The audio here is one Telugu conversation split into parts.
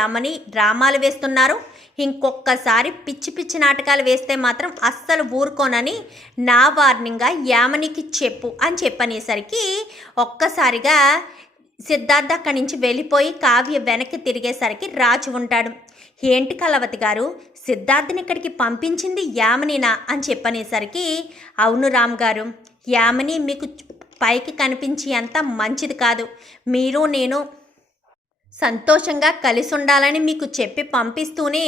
యామని డ్రామాలు వేస్తున్నారు, ఇంకొకసారి పిచ్చి పిచ్చి నాటకాలు వేస్తే మాత్రం అస్సలు ఊరుకోనని నా వార్నింగ్గా యామనికి చెప్పు అని చెప్పనేసరికి ఒక్కసారిగా సిద్ధార్థ అక్కడి నుంచి వెళ్ళిపోయి కావ్య వెనక్కి తిరిగేసరికి రాజు ఉంటాడు. ఏంటి కలవతి గారు, సిద్ధార్థని ఇక్కడికి పంపించింది యామినినా అని చెప్పనేసరికి అవును రామ్ గారు, యామిని మీకు పైకి కనిపించి అంత మంచిది కాదు. మీరు నేను సంతోషంగా కలిసి ఉండాలని మీకు చెప్పి పంపిస్తూనే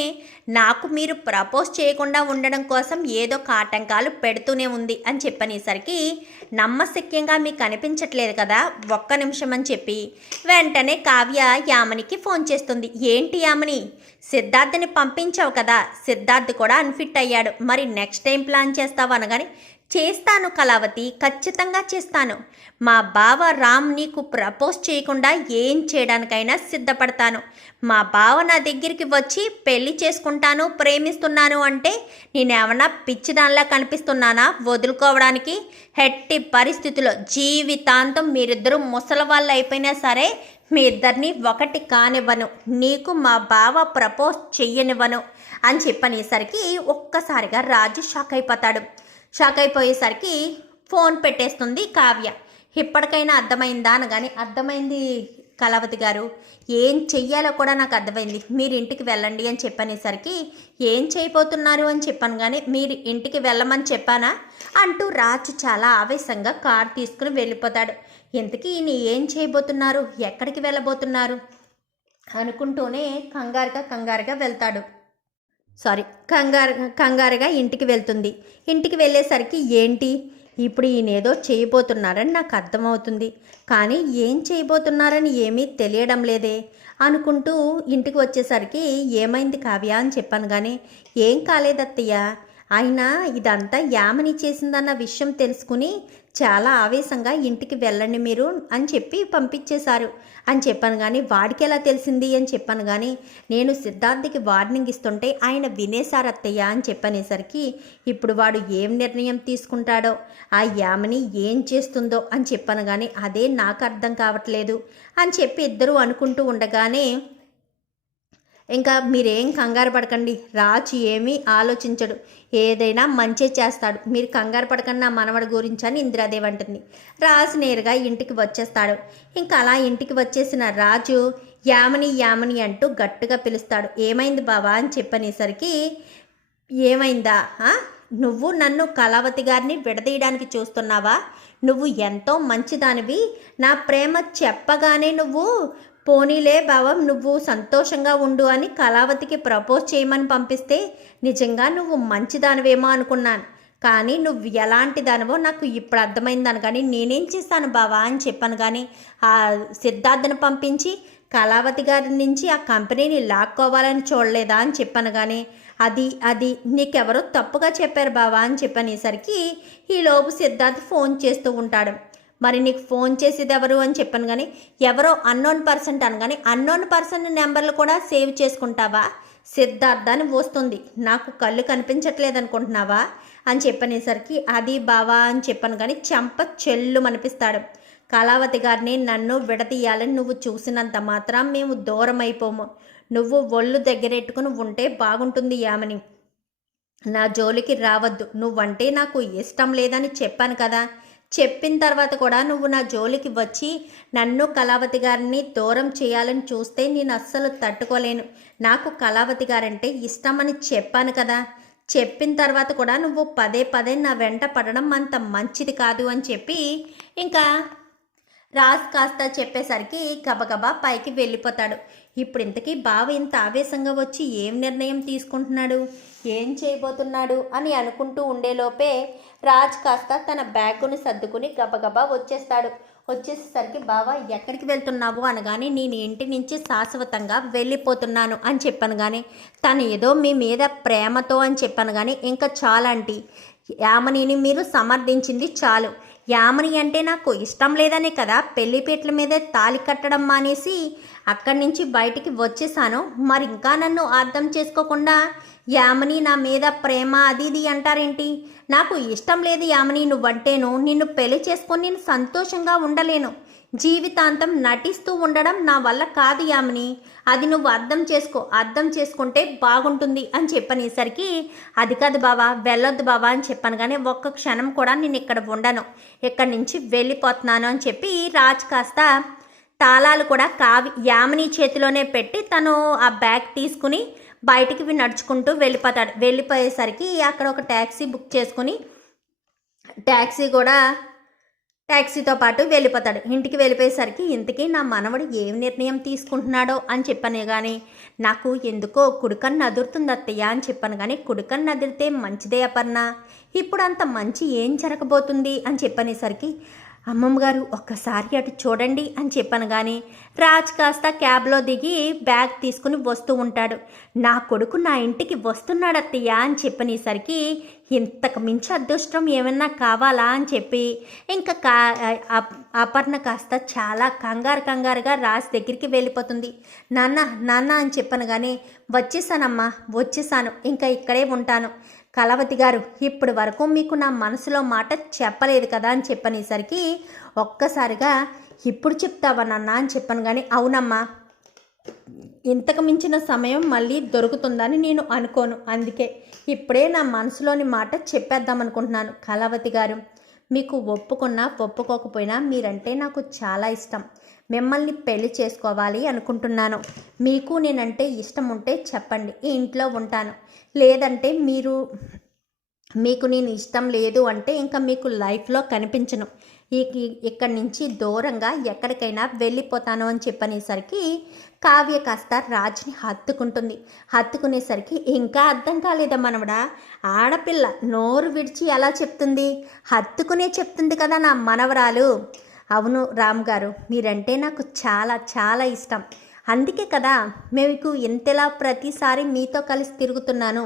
నాకు మీరు ప్రపోజ్ చేయకుండా ఉండడం కోసం ఏదో ఆటంకాలు పెడుతూనే ఉంది అని చెప్పనేసరికి నమ్మశక్యంగా మీకు కనిపించట్లేదు కదా, ఒక్క నిమిషం అని చెప్పి వెంటనే కావ్య యామినికి ఫోన్ చేస్తుంది. ఏంటి యామిని, సిద్ధార్థని పంపించావు కదా, సిద్ధార్థ్ కూడా అన్ఫిట్ అయ్యాడు, మరి నెక్స్ట్ టైం ప్లాన్ చేస్తావు అనగానే చేస్తాను కళావతి, ఖచ్చితంగా చేస్తాను. మా బావ రామ్ నీకు ప్రపోజ్ చేయకుండా ఏం చేయడానికైనా సిద్ధపడతాను. మా బావ నా దగ్గరికి వచ్చి పెళ్లి చేసుకుంటాను, ప్రేమిస్తున్నాను అంటే నేనేమన్నా పిచ్చిదానిలా కనిపిస్తున్నానా వదులుకోవడానికి? ఎట్టి పరిస్థితుల్లో జీవితాంతం మీరిద్దరూ ముసలి వాళ్ళు అయిపోయినా సరే మీ ఇద్దరిని ఒకటి కానివ్వను, నీకు మా బావ ప్రపోజ్ చెయ్యనివ్వను అని చెప్పనేసరికి ఒక్కసారిగా రాజు షాక్ అయిపోతాడు. షాక్ అయిపోయేసరికి ఫోన్ పెట్టేస్తుంది కావ్య. ఇప్పటికైనా అర్థమైందా అనగానే అర్థమైంది కళావతి గారు, ఏం చెయ్యాలో కూడా నాకు అర్థమైంది, మీరు ఇంటికి వెళ్ళండి అని చెప్పనేసరికి ఏం చేయబోతున్నారు అని చెప్పాను కానీ మీరు ఇంటికి వెళ్ళమని చెప్పానా అంటూ రాజు చాలా ఆవేశంగా కారు తీసుకుని వెళ్ళిపోతాడు. ఇంతకీ ఈయన ఏం చేయబోతున్నారు, ఎక్కడికి వెళ్ళబోతున్నారు అనుకుంటూనే కంగారుగా వెళ్తాడు. కంగారుగా ఇంటికి వెళ్తుంది. ఇంటికి వెళ్ళేసరికి ఏంటి ఇప్పుడు ఈయనేదో చేయబోతున్నారని నాకు అర్థమవుతుంది, కానీ ఏం చేయబోతున్నారని ఏమీ తెలియడం లేదే అనుకుంటూ ఇంటికి వచ్చేసరికి ఏమైంది కావ్య అని చెప్పాను కానీ ఏం కాలేదత్తయ్య, ఆయన ఇదంతా యామని చేసిందన్న విషయం తెలుసుకుని చాలా ఆవేశంగా ఇంటికి వెళ్ళండి మీరు అని చెప్పి పంపించేశారు అని చెప్పాను కానీ వాడికి ఎలా తెలిసింది అని చెప్పాను కానీ నేను సిద్ధార్థకి వార్నింగ్ ఇస్తుంటే ఆయన వినేశారు అత్తయ్య అని చెప్పనేసరికి ఇప్పుడు వాడు ఏం నిర్ణయం తీసుకుంటాడో, ఆ యామని ఏం చేస్తుందో అని చెప్పాను కానీ అదే నాకు అర్థం కావట్లేదు అని చెప్పి ఇద్దరూ అనుకుంటూ ఉండగానే ఇంకా మీరేం కంగారు పడకండి, రాజు ఏమీ ఆలోచించడు, ఏదైనా మంచి చేస్తాడు, మీరు కంగారు పడకండి నా మనవడి గురించి అని ఇందిరాదేవి అంటుంది. రాజు నేరుగా ఇంటికి వచ్చేస్తాడు. ఇంకా అలా ఇంటికి వచ్చేసిన రాజు యామని అంటూ గట్టిగా పిలుస్తాడు. ఏమైంది బావా అని చెప్పనేసరికి ఏమైందా, నువ్వు నన్ను కళావతి గారిని విడదీయడానికి చూస్తున్నావా, నువ్వు ఎంతో మంచిదానివి, నా ప్రేమ చెప్పగానే నువ్వు పోనీలే బావం నువ్వు సంతోషంగా ఉండు అని కళావతికి ప్రపోజ్ చేయమని పంపిస్తే నిజంగా నువ్వు మంచిదానివేమో అనుకున్నాను, కానీ నువ్వు ఎలాంటి దానివో నాకు ఇప్పుడు అర్థమైందని కానీ నేనేం చేస్తాను బావా అని చెప్పాను కానీ ఆ సిద్ధార్థను పంపించి కళావతి గారి నుంచి ఆ కంపెనీని లాక్కోవాలని చూడలేదా అని చెప్పాను కానీ అది నీకెవరో తప్పుగా చెప్పారు బావా అని చెప్పనేసరికి ఈలోపు సిద్ధార్థ్ ఫోన్ చేస్తూ ఉంటాడు. మరి నీకు ఫోన్ చేసేది ఎవరు అని చెప్పాను కానీ ఎవరో అన్నోన్ పర్సన్ అనగానే అన్నోన్ పర్సన్ నెంబర్లు కూడా సేవ్ చేసుకుంటావా, సిద్ధార్థ అని వస్తుంది, నాకు కళ్ళు కనిపించట్లేదు అనుకుంటున్నావా అని చెప్పనేసరికి అది బావా అని చెప్పాను కానీ చెంప చెల్లు అనిపిస్తాడు. కళావతి గారిని నన్ను విడదీయాలని నువ్వు చూసినంత మాత్రం మేము దూరం అయిపోము, నువ్వు ఒళ్ళు దగ్గరెట్టుకుని ఉంటే బాగుంటుంది యామని, నా జోలికి రావద్దు, నువ్వంటే నాకు ఇష్టం లేదని చెప్పాను కదా, చెప్పిన తర్వాత కూడా నువ్వు నా జోలికి వచ్చి నన్ను కళావతి గారిని దూరం చేయాలని చూస్తే నేను అస్సలు తట్టుకోలేను, నాకు కళావతి గారంటే ఇష్టమని చెప్పాను కదా, చెప్పిన తర్వాత కూడా నువ్వు పదే నా వెంట పడడం అంత మంచిది కాదు అని చెప్పి ఇంకా రాజ్ కాస్త చెప్పేసరికి గబగబా పైకి వెళ్ళిపోతాడు. ఇప్పుడు ఇంతకీ బావ ఇంత ఆవేశంగా వచ్చి ఏం నిర్ణయం తీసుకుంటున్నాడు, ఏం చేయబోతున్నాడు అని అనుకుంటూ ఉండేలోపే రాజ్ కాస్త తన బ్యాగుని సర్దుకుని గబగబా వచ్చేస్తాడు. వచ్చేసరికి బావ ఎక్కడికి వెళ్తున్నావు అనగానే నేను ఇంటి నుంచి శాశ్వతంగా వెళ్ళిపోతున్నాను అని చెప్పాను కానీ తను ఏదో మీ మీద ప్రేమతో అని చెప్పాను కానీ ఇంకా చాలంటి యామనిని మీరు సమర్థించింది చాలు, యామని అంటే నాకు ఇష్టం లేదనే కదా పెళ్లిపీటల మీదే తాళి కట్టడం మానేసి అక్కడి నుంచి బయటికి వచ్చేసాను, మరి ఇంకా నన్ను అర్థం చేసుకోకుండా యామని నా మీద ప్రేమ అది ఇది అంటారేంటి, నాకు ఇష్టం లేదు యామని నువ్వంటేను, నిన్ను పెళ్లి చేసుకొని నేను సంతోషంగా ఉండలేను, జీవితాంతం నటిస్తూ ఉండడం నా వల్ల కాదు యామిని. అది నువ్వు అర్థం చేసుకుంటే బాగుంటుంది అని చెప్పనేసరికి, అది కాదు బావా, వెళ్ళొద్దు బావా అని చెప్పాను. కానీ ఒక్క క్షణం కూడా నేను ఇక్కడ ఉండను, ఇక్కడి నుంచి వెళ్ళిపోతున్నాను అని చెప్పి రాజ్ కాస్త తాళాలు కూడా యామిని చేతిలోనే పెట్టి తను ఆ బ్యాగ్ తీసుకుని బయటికి నడుచుకుంటూ వెళ్ళిపోతాడు. వెళ్ళిపోయేసరికి అక్కడ ఒక ట్యాక్సీ బుక్ చేసుకుని ట్యాక్సీతో పాటు వెళ్ళిపోతాడు. ఇంటికి వెళ్ళిపోయేసరికి ఇంతకీ నా మనవడు ఏం నిర్ణయం తీసుకుంటున్నాడో అని చెప్పాను. కానీ నాకు ఎందుకో కుడికన్ను అదురుతుంది అత్తయ్య అని చెప్పాను. కానీ కుడికన్ను అదిరితే మంచిదే అపర్ణ, ఇప్పుడు అంత మంచి ఏం జరగబోతుంది అని చెప్పనేసరికి, అమ్మమ్మ గారు ఒక్కసారి అటు చూడండి అని చెప్పాను. కానీ రాజ్ కాస్త క్యాబ్లో దిగి బ్యాగ్ తీసుకుని వస్తూ ఉంటాడు. నా కొడుకు నా ఇంటికి వస్తున్నాడు అత్తయ్య అని చెప్పనేసరికి, ఇంతకు మించి అదృష్టం ఏమన్నా కావాలా అని చెప్పి ఇంకా అపర్ణ కాస్త చాలా కంగారుగా రాజ్ దగ్గరికి వెళ్ళిపోతుంది. నాన్న అని చెప్పాను. కానీ వచ్చేసాను, ఇంకా ఇక్కడే ఉంటాను. కళావతి గారు, ఇప్పటి వరకు మీకు నా మనసులో మాట చెప్పలేదు కదా అని చెప్పనేసరికి, ఒక్కసారిగా ఇప్పుడు చెప్తావా నాన్న అని చెప్పాను. కానీ అవునమ్మా, ఇంతకు మించిన సమయం మళ్ళీ దొరుకుతుందని నేను అనుకోను, అందుకే ఇప్పుడే నా మనసులోని మాట చెప్పేద్దామనుకుంటున్నాను. కళావతి గారు, మీకు ఒప్పుకోకపోయినా మీరంటే నాకు చాలా ఇష్టం. మిమ్మల్ని పెళ్లి చేసుకోవాలి అనుకుంటున్నాను. మీకు నేనంటే ఇష్టం ఉంటే చెప్పండి, ఈ ఇంట్లో ఉంటాను. లేదంటే మీకు నేను ఇష్టం లేదు అంటే ఇంకా మీకు లైఫ్లో కనిపించను, ఇక్కడి నుంచి దూరంగా ఎక్కడికైనా వెళ్ళిపోతాను అని చెప్పనేసరికి కావ్య కాస్త రాజ్ని హత్తుకునేసరికి, ఇంకా అర్థం కాలేదా మనవడా, ఆడపిల్ల నోరు విడిచి ఎలా చెప్తుంది, హత్తుకునే చెప్తుంది కదా నా మనవరాలు. అవును రామ్ గారు, మీరంటే నాకు చాలా చాలా ఇష్టం, అందుకే కదా మీకు ఇంతలా ప్రతిసారి మీతో కలిసి తిరుగుతున్నాను.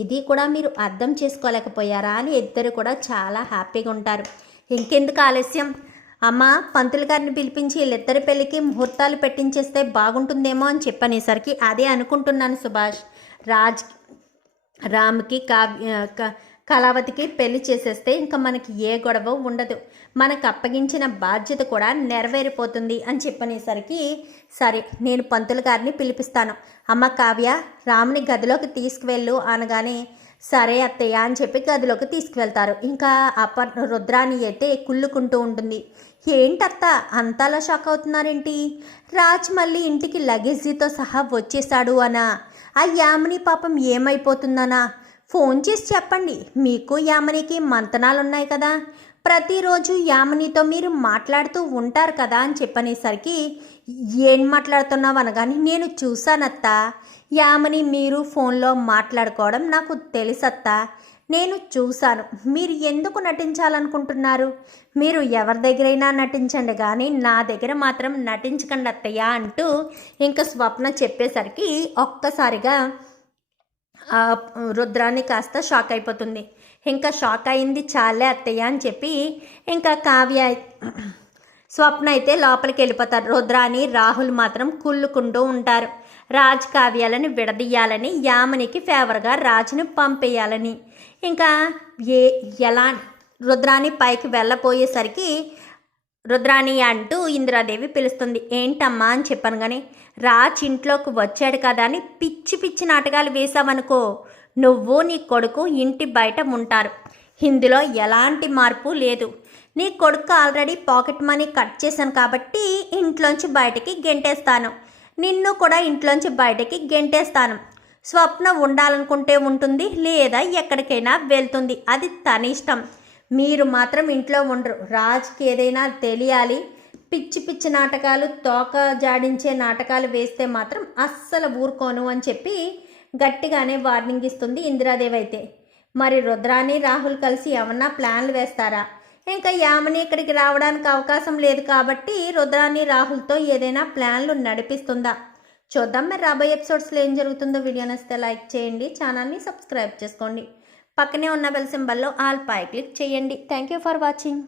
ఇది కూడా మీరు అర్థం చేసుకోలేకపోయారా అని ఇద్దరు కూడా చాలా హ్యాపీగా ఉంటారు. ఇంకెందుకు ఆలస్యం, అమ్మ పంతులు గారిని పిలిపించి వీళ్ళిద్దరి పెళ్ళికి ముహూర్తాలు పెట్టించేస్తే బాగుంటుందేమో అని చెప్పనేసరికి, అదే అనుకుంటున్నాను సుభాష్. రామ్కి కళావతికి పెళ్లి చేసేస్తే ఇంకా మనకి ఏ గొడవ ఉండదు, మనకు అప్పగించిన బాధ్యత కూడా నెరవేరిపోతుంది అని చెప్పనేసరికి, సరే నేను పంతులు గారిని పిలిపిస్తాను, అమ్మ కావ్య రాముని గదిలోకి తీసుకువెళ్ళు అనగానే, సరే అత్తయ్య అని చెప్పి గదిలోకి తీసుకువెళ్తారు. ఇంకా రుద్రాణి అయితే కుళ్ళుకుంటూ ఉంటుంది. ఏంటత్త అంతలా షాక్ అవుతున్నారేంటి, రాజ్ మళ్ళీ ఇంటికి లగేజీతో సహా వచ్చేసాడు అనా, ఆ యామిని పాపం ఏమైపోతుందనా, ఫోన్ చేసి చెప్పండి, మీకు యామినికి మంతనాలున్నాయి కదా, ప్రతిరోజు యామినితో మీరు మాట్లాడుతూ ఉంటారు కదా అని చెప్పనేసరికి, ఏం మాట్లాడుతున్నావు అనగానే, నేను చూశానత్తా, యామిని మీరు ఫోన్లో మాట్లాడుకోవడం నాకు తెలుసత్తా, నేను చూశాను, మీరు ఎందుకు నటించాలనుకుంటున్నారు, మీరు ఎవరి దగ్గరైనా నటించండి కానీ నా దగ్గర మాత్రం నటించకండి అత్తయ్య అంటూ ఇంకా స్వప్న చెప్పేసరికి ఒక్కసారిగా రుద్రాన్ని కాస్త షాక్ అయిపోతుంది. ఇంకా షాక్ అయింది చాలే అత్తయ్య అని చెప్పి ఇంకా స్వప్న అయితే లోపలికి వెళ్ళిపోతారు. రుద్రాని రాహుల్ మాత్రం కుళ్ళుకుంటూ ఉంటారు. రాజ్ కావ్యాలని విడదీయాలని, యామినికి ఫేవర్గా రాజుని పంపేయాలని. ఇంకా ఎలా రుద్రాని పైకి వెళ్ళపోయేసరికి, రుద్రాణి అంటూ ఇందిరాదేవి పిలుస్తుంది. ఏంటమ్మా అని చెప్పాను. కానీ రాజ్ ఇంట్లోకి వచ్చాడు కదా అని పిచ్చి నాటకాలు వేసావనుకో, నువ్వు నీ కొడుకు ఇంటి బయట ఉంటారు, ఇందులో ఎలాంటి మార్పు లేదు. నీ కొడుకు ఆల్రెడీ పాకెట్ మనీ కట్ చేశాను కాబట్టి ఇంట్లోంచి బయటికి గెంటేస్తాను, నిన్ను కూడా ఇంట్లోంచి బయటికి గెంటేస్తాను. స్వప్న ఉండాలనుకుంటే ఉంటుంది, లేదా ఎక్కడికైనా వెళ్తుంది, అది తన ఇష్టం. మీరు మాత్రం ఇంట్లో ఉండరు. రాజ్కి ఏదైనా తెలియాలి, పిచ్చి నాటకాలు, తోక జాడించే నాటకాలు వేస్తే మాత్రం అస్సలు ఊరుకోను అని చెప్పి గట్టిగానే వార్నింగ్ ఇస్తుంది ఇందిరాదేవి. అయితే మరి రుద్రాని రాహుల్ కలిసి ఏమన్నా ప్లాన్లు వేస్తారా? ఇంకా యామిని ఇక్కడికి రావడానికి అవకాశం లేదు కాబట్టి రుద్రాని రాహుల్తో ఏదైనా ప్లాన్లు నడిపిస్తుందా? చూద్దాం మరి రాబోయే ఎపిసోడ్స్లో ఏం జరుగుతుందో. వీడియో నచ్చితే లైక్ చేయండి, ఛానల్ని సబ్స్క్రైబ్ చేసుకోండి, పక్కనే ఉన్న బెల్ సింబల్లో ఆల్ పై క్లిక్ చేయండి. Thank you for watching.